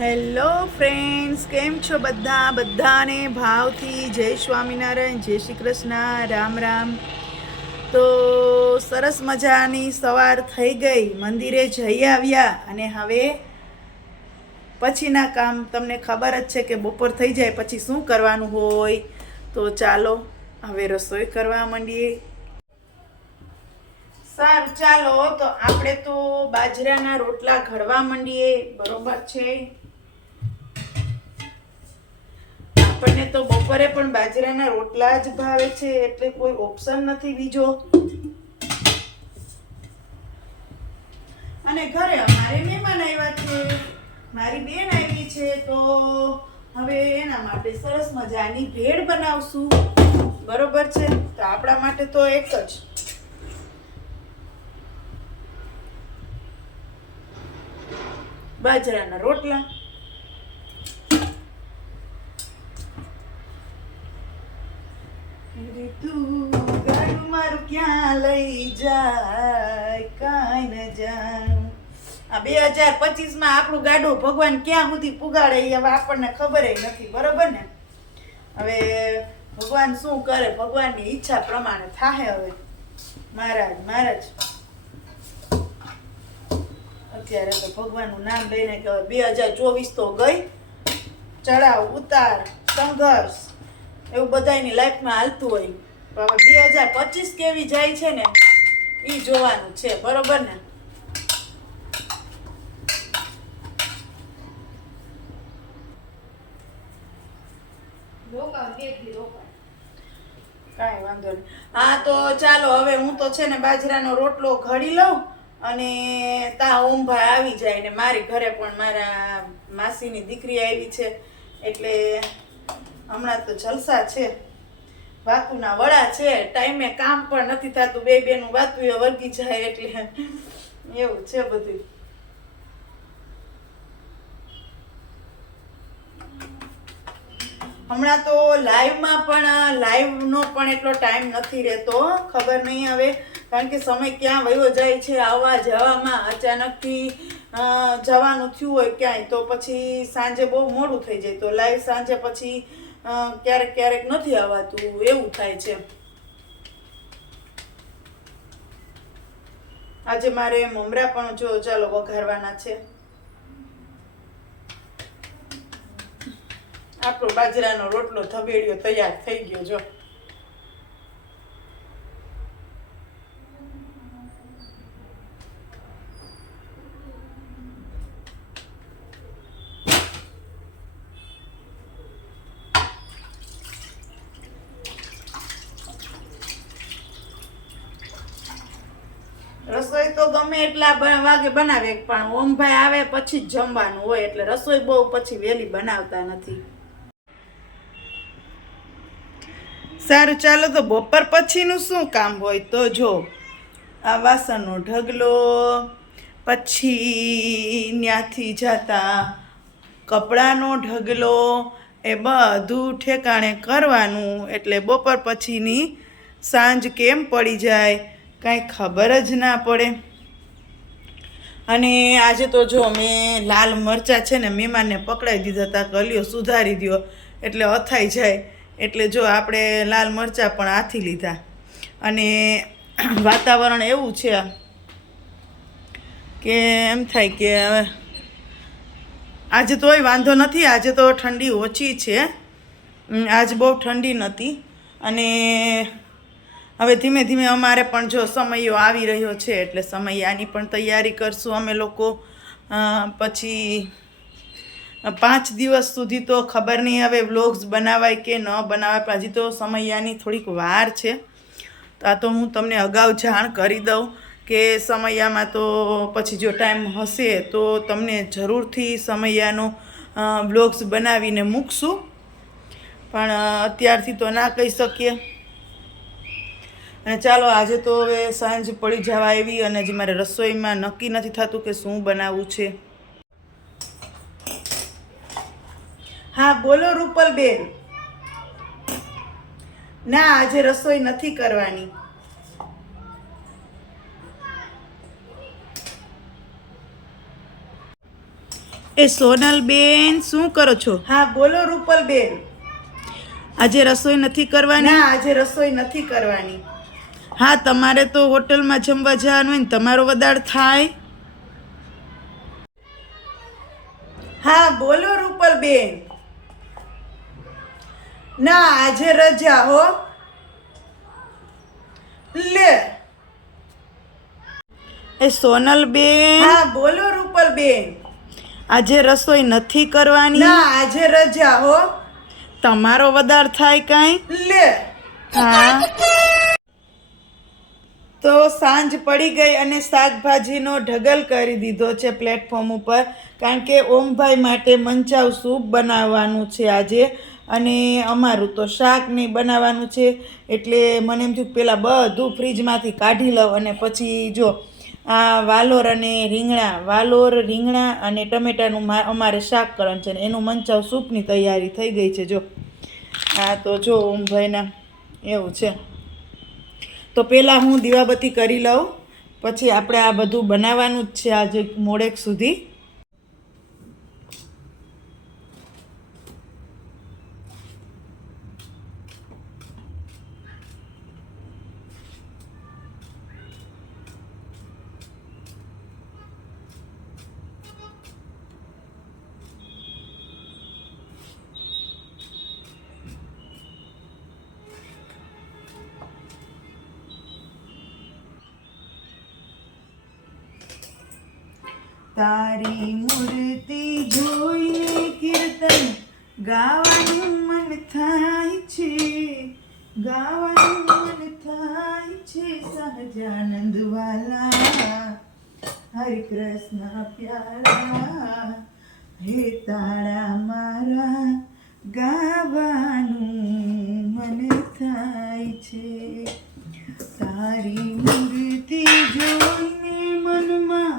Hello friends, કેમ છો બધાને ભાવથી જય સ્વામિનારાયણ, જય શ્રી કૃષ્ણ, રામ રામ. તો સરસ મજાની સવાર થઈ ગઈ, મંદિરે જઈ આવ્યા અને હવે પછીના કામ તમને ખબર જ છે કે બપોર થઈ જાય પછી શું કરવાનું હોય. તો ચાલો હવે રસોઈ કરવા માંડીએ. સારું, ચાલો તો આપણે તો બાજરાના રોટલા ઘડવા માંડીએ. બરોબર છે. આપણને તો બપોરે પણ બાજરાના રોટલા જ ભાવે છે, એટલે કોઈ ઓપ્શન નથી બીજો. અને ઘરે અમારે મહેમાન આવ્યા છે, મારી બેન આવી છે, તો હવે એના માટે સરસ મજાની ભેળ બનાવશું. બરોબર છે. તો આપણા માટે તો એક જ બાજરાના રોટલા. તું ગાડું મારું ક્યાં લઈ જાય કાંઈ ન જાણું. આ 2025માં આપણું ગાડું ભગવાન ક્યાં સુધી પુગાડે એ હવે આપણને ખબર નથી. બરોબર ને. હવે ભગવાન શું કરે, ભગવાનની ઈચ્છા પ્રમાણે થાહે. હવે મહારાજ અત્યારે તો ભગવાનનું નામ લઈને કે 2024 તો ગઈ, ચડાવ ઉતાર સંઘર્ષ એવું બધાની લાઈફમાં હાલતું હોય. તો હવે 2025 કેવી જાય છે ને એ જોવાનું છે. બરોબર ને. કાંઈ વાંધો નહીં. હા તો ચાલો હવે હું તો છે ને બાજરાનો રોટલો ઘડી લઉં અને તા ઓમભાઈ આવી જાય ને મારી ઘરે પણ મારા માસીની દીકરી આવી છે, એટલે હમણાં તો જલસા છે. વાતુના વડા છે, ટાઈમે કામ પણ નથી થતું, બે બેનું વાતું વર્ગી જાય, એટલે એવું છે બધું. હમણાં તો લાઈવનો પણ એટલો ટાઈમ નથી રહેતો, ખબર નહીં હવે, કારણ કે સમય ક્યાં વયો જાય છે આવવા જવામાં. અચાનકથી જવાનું થયું હોય ક્યાંય તો પછી સાંજે બહુ મોડું થઈ જાય, તો લાઈવ સાંજે પછી ક્યારેક નથી આવવાતું, એવું થાય છે. આજે મારે મમરા પણ ચાલો વઘારવાના છે. આપણો બાજરાનો રોટલો ધબેડિયો તૈયાર થઈ ગયો. જો રસોઈ તો ગમે એટલા વાગે બનાવે, પણ ઓમભાઈ આવે પછી જ જમવાનું હોય, એટલે રસોઈ બહુ પછી વહેલી બનાવતા નથી. સારું, ચાલો તો બપોર પછીનું શું કામ હોય તો જો આ વાસણનો ઢગલો, પછી ત્યાંથી જતા કપડાનો ઢગલો, એ બધું ઠેકાણે કરવાનું, એટલે બપોર પછીની સાંજ કેમ પડી જાય કાંઈ ખબર જ ના પડે. અને આજે તો જો મેં લાલ મરચાં છે ને મહેમાનને પકડાવી દીધા હતા, ગલ્યો સુધારી દો એટલે અથાઈ જાય, એટલે જો આપણે લાલ મરચાં પણ આથી લીધા. અને વાતાવરણ એવું છે કે એમ થાય કે હવે આજે તોય વાંધો નથી, આજે તો ઠંડી ઓછી છે, આજ બહુ ઠંડી નથી. અને હવે ધીમે ધીમે અમારે પણ જો સમયો આવી રહ્યો છે, એટલે સમયાની પણ તૈયારી કરશું અમે લોકો. પછી 5 દિવસ સુધી તો ખબર નહીં હવે વ્લોગ્સ બનાવાય કે ન બનાવાય, પણ હજી તો સમયાની થોડીક વાર છે. તો આ તો હું તમને અગાઉ જાણ કરી દઉં કે સમયામાં તો પછી જો ટાઈમ હશે તો તમને જરૂરથી સમયાનો વ્લોગ્સ બનાવીને મૂકશું, પણ અત્યારથી તો ના કહી શકીએ. અને ચાલો આજે તો હવે સાંજ પડી જવા આવી, અને જે મારે રસોઈમાં નક્કી નથી થતું કે શું બનાવવું છે. હા બોલો રૂપલબેન. ના, આજે રસોઈ નથી કરવાની. એ સોનલબેન શું કરો છો? હા બોલો રૂપલબેન. આજે રસોઈ નથી કરવાની? ના આજે રસોઈ નથી કરવાની. હા તમારે તો હોટલમાં જમવા જવાનું હોય ને તમારો વદાળ થાય. હા બોલો રૂપલબેન. ના આજે રજા હો. લે એ સોનલબેન. હા બોલો રૂપલબેન. આજે રસોઈ નથી કરવાની? ના આજે રજા હો. તમારો વદાર થાય કાંઈ? લે હા. તો સાંજ પડી ગઈ અને શાકભાજીનો ઢગલ કરી દીધો છે પ્લેટફોર્મ ઉપર, કારણ કે ઓમભાઈ માટે મંચાવ સૂપ બનાવવાનું છે આજે, અને અમારું તો શાક નહીં બનાવવાનું છે. એટલે મને એમ થયું પહેલાં બધું ફ્રીજમાંથી કાઢી લઉં અને પછી જો આ વાલોર અને રીંગણા અને ટમેટાનું અમારે શાક કરવાનું છે ને એનું મંચાવ સૂપની તૈયારી થઈ ગઈ છે. જો હા તો જો ઓમભાઈના એવું છે. તો પહેલાં હું દીવાબત્તી કરી લઉં, પછી આપણે આ બધું બનાવવાનું જ છે આજે મોડેક સુધી. તારી મૂર્તિ જોઈને કીર્તન ગાવાનું મન થાય છે, ગાવાનું મન થાય છે. સહજાનંદ વાલા હરે કૃષ્ણ પ્યારા, હે તારા મારા ગાવાનું મન થાય છે. તારી મૂર્તિ જોઈને મનમાં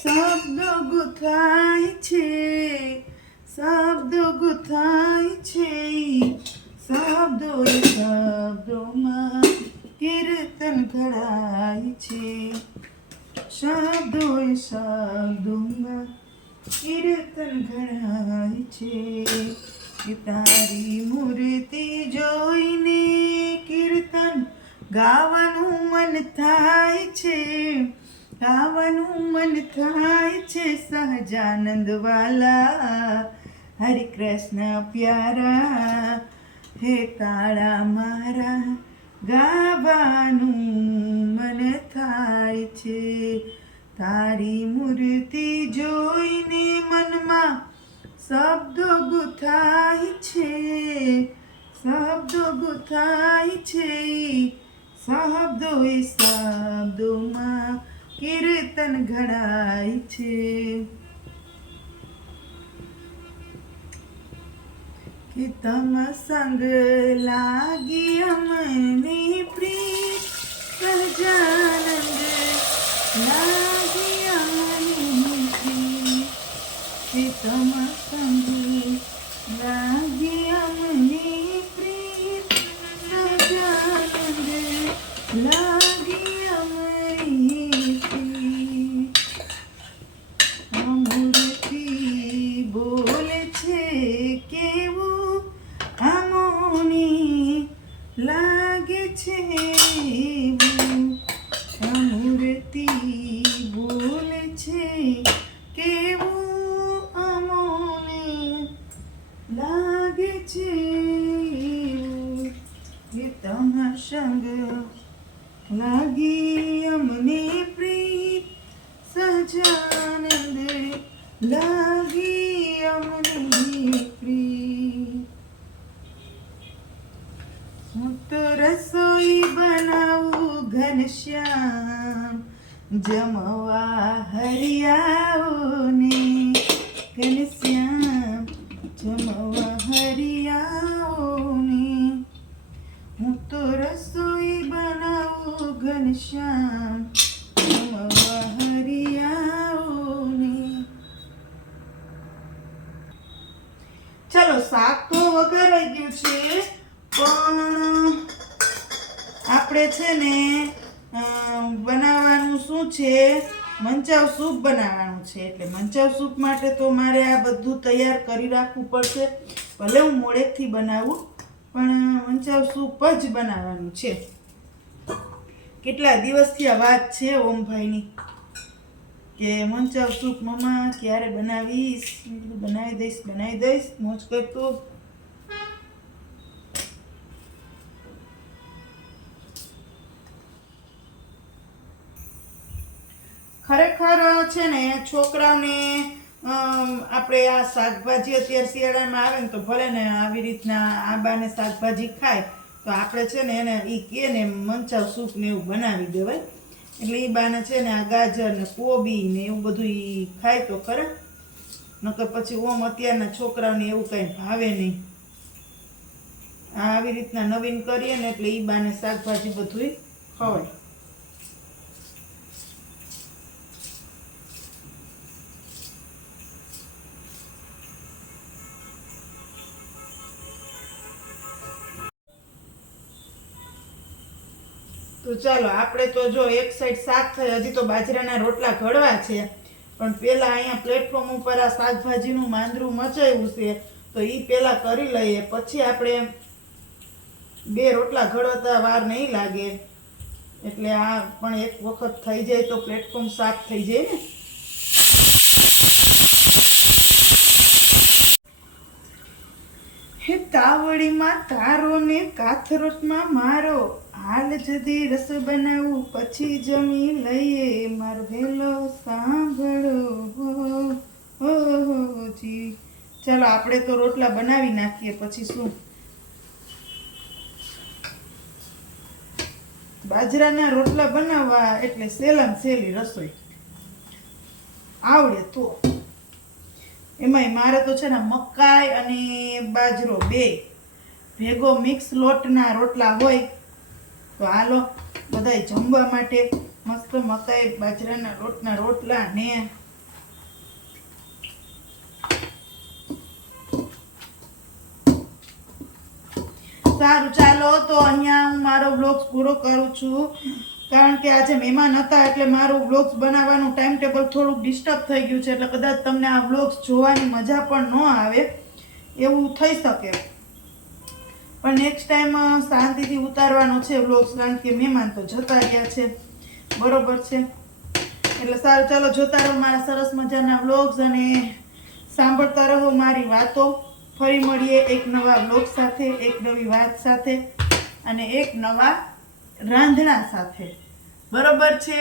શબ્દો ગુથાય છે, શબ્દો ગુથાય છે. શબ્દોમાં કીર્તન ઘડાય છે, શબ્દોમાં કીર્તન ઘડાય છે. તારી મૂર્તિ જોઈને કીર્તન ગાવાનું મન થાય છે, ગાવાનું મન થાય છે. સહજાનંદ વાલા હરે કૃષ્ણ પ્યારા, હે તારા મારા ગાવાનું મન થાય છે. તારી મૂર્તિ જોઈને મનમાં શબ્દો ગુથાય છે, શબ્દો ગુથાય છે. શબ્દોમાં કીર્તન ઘડાય છે. કે તમ સંગ લાગી અમને પ્રીત, સહજાનંદ લાગી અમને પ્રીત. કે તમ સંગ લાગી અમને પ્રીત, સહજાનંદ લાગી અમને પ્રીત. મૂર્તિ બોલે છે કેવું અમોની લાગે છે એવું. મૂર્તિ બોલે છે કેવું અમોને લાગે છે એવું. એ તમા સંગ લાગી અમને પ્રીત, સહજાનંદ લાગી અમને પ્રીત. હું તો રસોઈ બનાવું ઘનશ્યામ, જમવા હરિયાઓને. ઘનશ્યામ જમવા હરિયાઓને. હું તો રસોઈ બનાવું ઘનશ્યામ, જમવા હરિયાઓને. ચલો શાક તો વઘારાઈ ગયું છે, પણ આપણે છે ને બનાવવાનું શું છે, મંચાવ સૂપ બનાવવાનું છે. એટલે મંચાવ સૂપ માટે તો મારે આ બધું તૈયાર કરી રાખવું પડશે. ભલે હું મોડેકથી બનાવું પણ મંચાવ સૂપ જ બનાવવાનું છે. કેટલા દિવસથી આ વાત છે ઓમભાઈની કે મંચાવ સૂપ મમ્મા ક્યારે બનાવીશ. બનાવી દઈશ મોજ કરતો. ખરેખર છે ને છોકરાઓને આપણે આ શાકભાજી અત્યારે શિયાળામાં આવે ને તો ભલે ને આવી રીતના આંબાને શાકભાજી ખાય તો આપણે છે ને એને એ કે ને મંચાવ સૂપ ને એવું બનાવી દેવાય. એટલે એ બાને છે ને આ ગાજર ને કોબી ને એવું બધું એ ખાય તો ખરા. નકર પછી ઓમ અત્યારના છોકરાઓને એવું કંઈ ભાવે નહીં. આવી રીતના નવીન કરીએ ને એટલે એ બાને શાકભાજી બધું ખવાય. તો ચાલો આપણે તો જો એક સાઈડ શાક થાય. હજી તો બાજરાના રોટલા ઘડવા છે પણ પહેલાં અહીંયા પ્લેટફોર્મ ઉપર આ શાકભાજીનું માંદરું મચાવ્યું છે તો એ પહેલાં કરી લઈએ. પછી આપણે 2 રોટલા ઘડવાતા વાર નહીં લાગે. એટલે આ પણ એક વખત થઈ જાય તો પ્લેટફોર્મ સાફ થઈ જાય ને. હે તાવડીમાં તારો ને કાથરોટમાં મારો, હાલ જદી રસ બનાવું પછી જમી લઈએ, મારો હેલો સાંભળો જી. ચાલો આપણે તો રોટલા બનાવી નાખીએ પછી શું. બાજરાના રોટલા બનાવવા એટલે સહેલામાં સહેલી રસોઈ આવડે તો. એમાંય મારે તો છે ને મકાઈ અને બાજરો 2 ભેગો મિક્સ લોટના રોટલા હોય તો હાલો બધાય જમવા માટે મસ્ત મકાઈ બાજરાના લોટના રોટલા ને સારું. ચાલો તો અહીંયા હું મારો વ્લોગ પૂરો કરું છું કારણ કે આજે મહેમાન હતા એટલે મારું વ્લોગ્સ બનાવવાનું ટાઈમ ટેબલ થોડુંક ડિસ્ટર્બ થઈ ગયું છે. એટલે કદાચ તમને આ વ્લોગ્સ જોવાની મજા પણ ન આવે એવું થઈ શકે. પણ નેક્સ્ટ ટાઈમ શાંતિથી ઉતારવાનો છે વ્લોગ્સ કારણ કે મહેમાન તો જતા રહ્યા છે. બરોબર છે. એટલે સારું ચાલો જોતા રહો મારા સરસ મજાના વ્લોગ્સ અને સાંભળતા રહો મારી વાતો. ફરી મળીએ એક નવા વ્લોગ સાથે, એક નવી વાત સાથે અને એક નવા રાંધણા સાથે. બરોબર છે.